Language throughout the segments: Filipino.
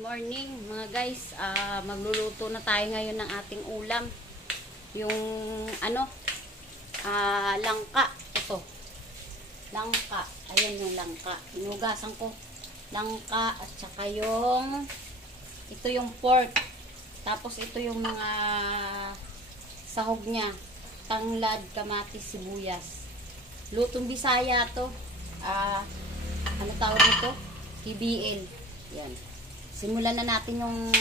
Morning mga guys, magluluto na tayo ngayon ng ating ulam. Yung langka. Ito. Langka. Ayan yung langka. Inugasan ko. Langka at saka ito yung pork. Tapos ito yung mga sahog niya. Tanglad, kamatis, sibuyas. Lutong Bisaya to. Ano tawag ito? KBL. Yan. Simulan na natin yung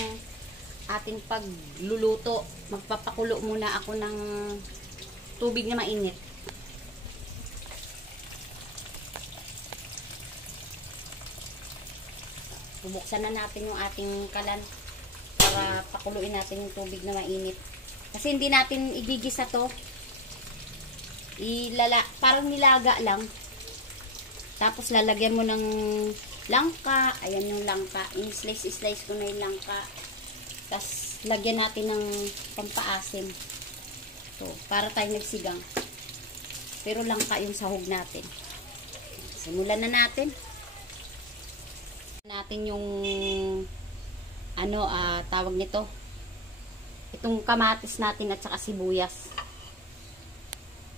ating pagluluto. Magpapakulo muna ako ng tubig na mainit. Bubuksan na natin yung ating kalan para pakuluin natin yung tubig na mainit. Kasi hindi natin igigisa to. Parang nilaga lang. Tapos lalagyan mo ng langka. Ayan yung langka. In-slice ko na yung langka. Tapos lagyan natin ng pampaasim. So, para tayo nagsigang. Pero langka yung sahog natin. Simulan na natin. Yung tawag nito. Itong kamatis natin at saka sibuyas.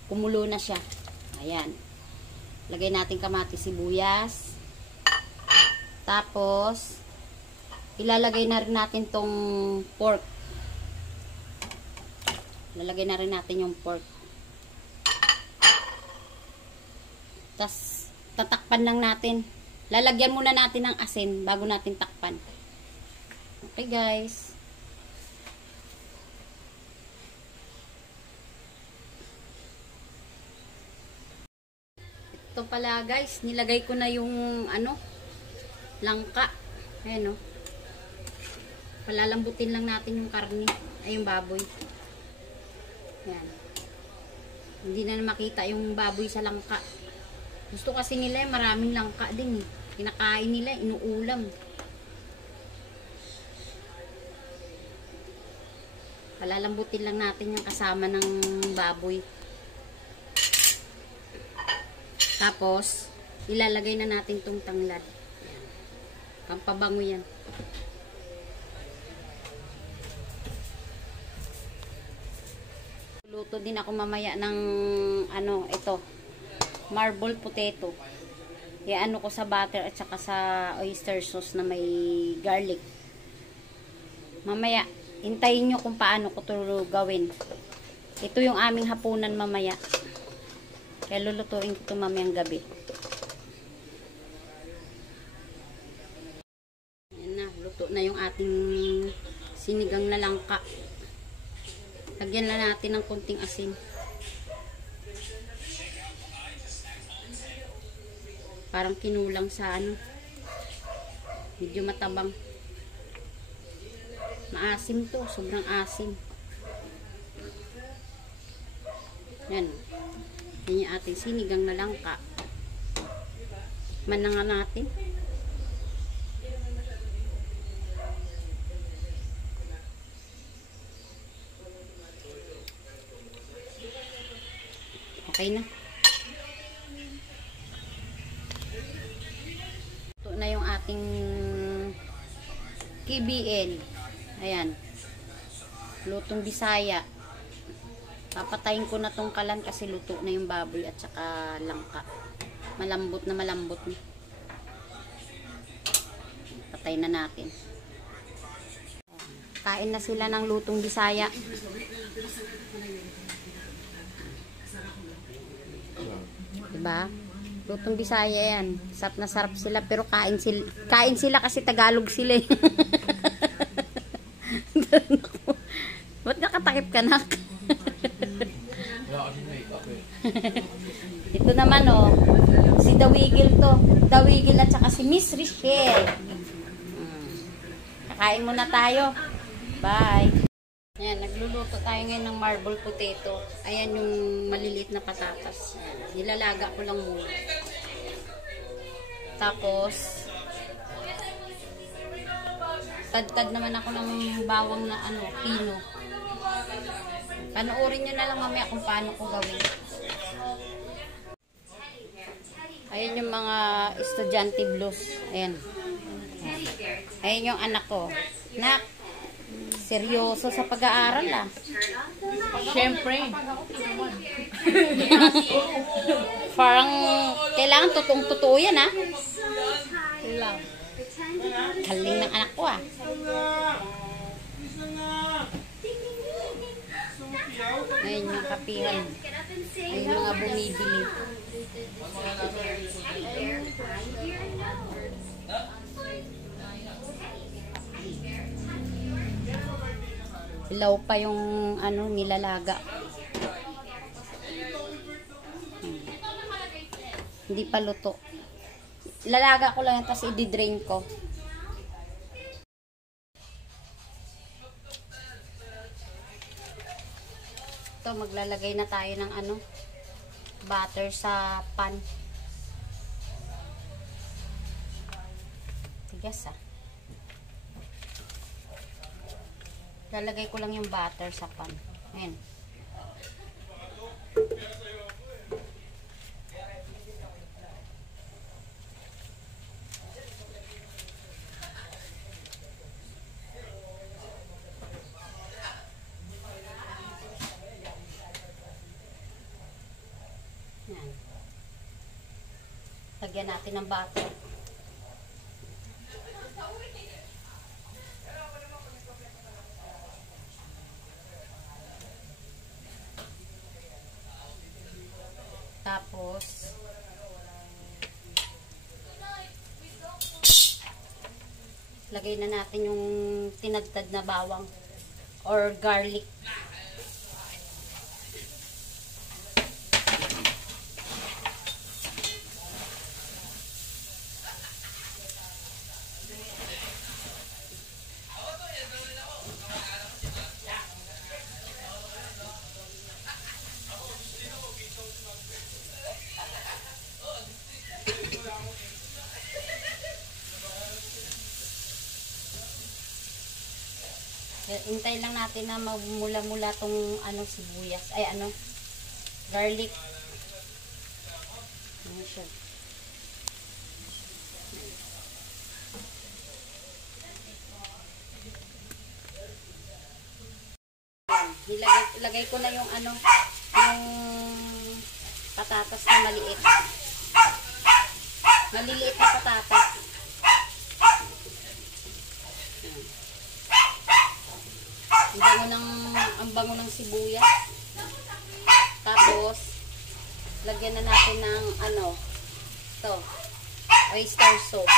Kumulo na siya. Ayan. Lagay natin kamatis, sibuyas. Tapos, ilalagay na rin natin tong pork. Lalagay na rin natin yung pork. Tapos, tatakpan lang natin. Lalagyan muna natin ng asin bago natin takpan. Okay guys. Ito pala guys, nilagay ko na yung langka. Ayan o. Palalambutin lang natin yung karne. Ay, yung baboy. Ayan. Hindi na makita yung baboy sa langka. Gusto kasi nila maraming langka din eh. Kinakain nila, inuulam. Palalambutin lang natin yung kasama ng baboy. Tapos, ilalagay na natin tong tanglad. Pampabango yan. Luto din ako mamaya ng ito. Marble potato. Iano ko sa butter at saka sa oyster sauce na may garlic. Mamaya, hintayin nyo kung paano ko ito gawin. Ito yung aming hapunan mamaya. Kaya lulutuin ko ito mamayang gabi. Ayan na, luto na yung ating sinigang na langka. Lagyan na natin ng konting asin. Parang kinulang sa medyo matabang. Maasim to, sobrang asim. Yan. Yan yung ating sinigang na langka. Manangan natin. Okay na. Ito na yung ating KBL. Ayan. Lutong Bisaya. Papatayin ko na tong kalan kasi luto na yung baboy at saka langka. Malambot na malambot na. Patay na natin. Kain na sila ng lutong Bisaya. Diba? Lutong Bisaya yan. Sarap na sarap sila pero kain sila kasi Tagalog sila. Ba't nakatakip ka na? Ito naman si Dawigil to. Dawigil at saka si Miss Richelle. Kakain muna tayo. Bye. Ayan, nagluluto tayo ngayon ng marble potato. Ayan yung maliliit na patatas. Nilalaga ko lang muna. Tapos, tad naman ako ng bawang na pino. Panoorin nyo na lang mamaya kung paano ko gawin. Ayan yung mga estudyante blues. Ayan. Ayan. Ayun yung anak ko. Nak, seryoso sa pag-aaral ah. Siyempre. Parang kailangan totoong-totoo yan ah. Galing ng anak ko ah. Ayun yung kapihan. Ayun yung mga bumibili. Ilaw pa yung ano nilalaga. Hindi pa luto. Lalaga ko lang yan tapos i-drain ko. Ito maglalagay na tayo ng ano butter sa pan. Tigas ah. Lalagay ko lang yung butter sa pan. Ayan. Ayan. Lagyan natin ng butter. Tapos, lagay na natin yung tinadtad na bawang or garlic. Hintay lang natin na magmula-mula tong ano sibuyas, ay ano garlic. Ano siya? Ilagay ko na yung ano yung patatas na maliit. Maliliit na patatas. Ang bango ng sibuyas. Tapos lagyan na natin ng ano to oyster sauce.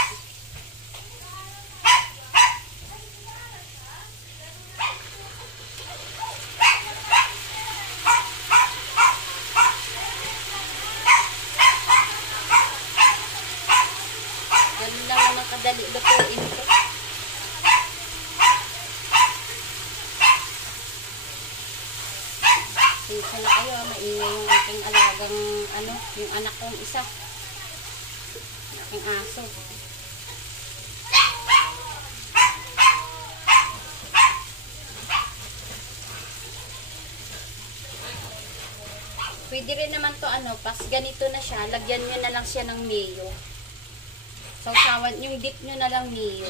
Ganun lang naman kadali lutuin ito. Isa na kayo, maingay yung aking alagang ano, yung anak kong isa. Aking aso. Pwede rin naman to ano, pas ganito na siya, lagyan nyo na lang siya ng mayo. Sausawan, yung dip nyo na lang mayo.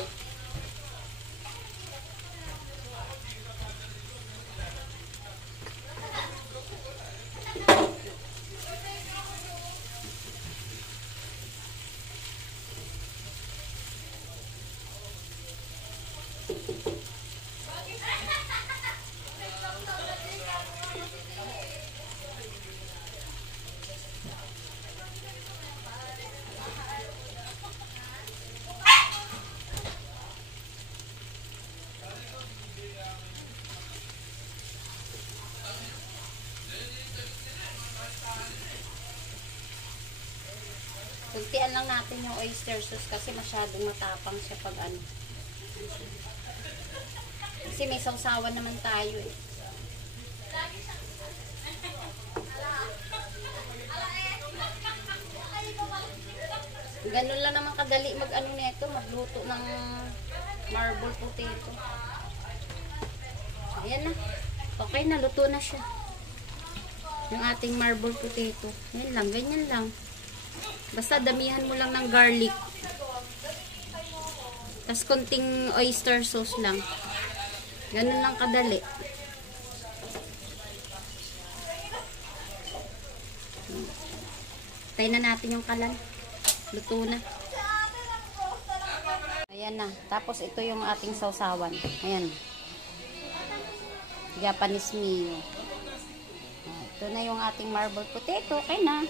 Kuntian lang natin yung oyster sauce kasi masyadong matapang siya pag ano. Kasi may sausawan naman tayo eh. Ganun lang naman kadali mag ano nito, magluto ng marble potato. Ayan na. Okay na, luto na siya. Yung ating marble potato. Ayan lang, ganyan lang. Basta damihan mo lang ng garlic. Tas konting oyster sauce lang. Ganun lang kadali. Tayo na natin yung kalan. Luto na. Ayan na. Tapos ito yung ating sausawan. Ayan. Japanese meal. Ito na yung ating marble potato. Okay na.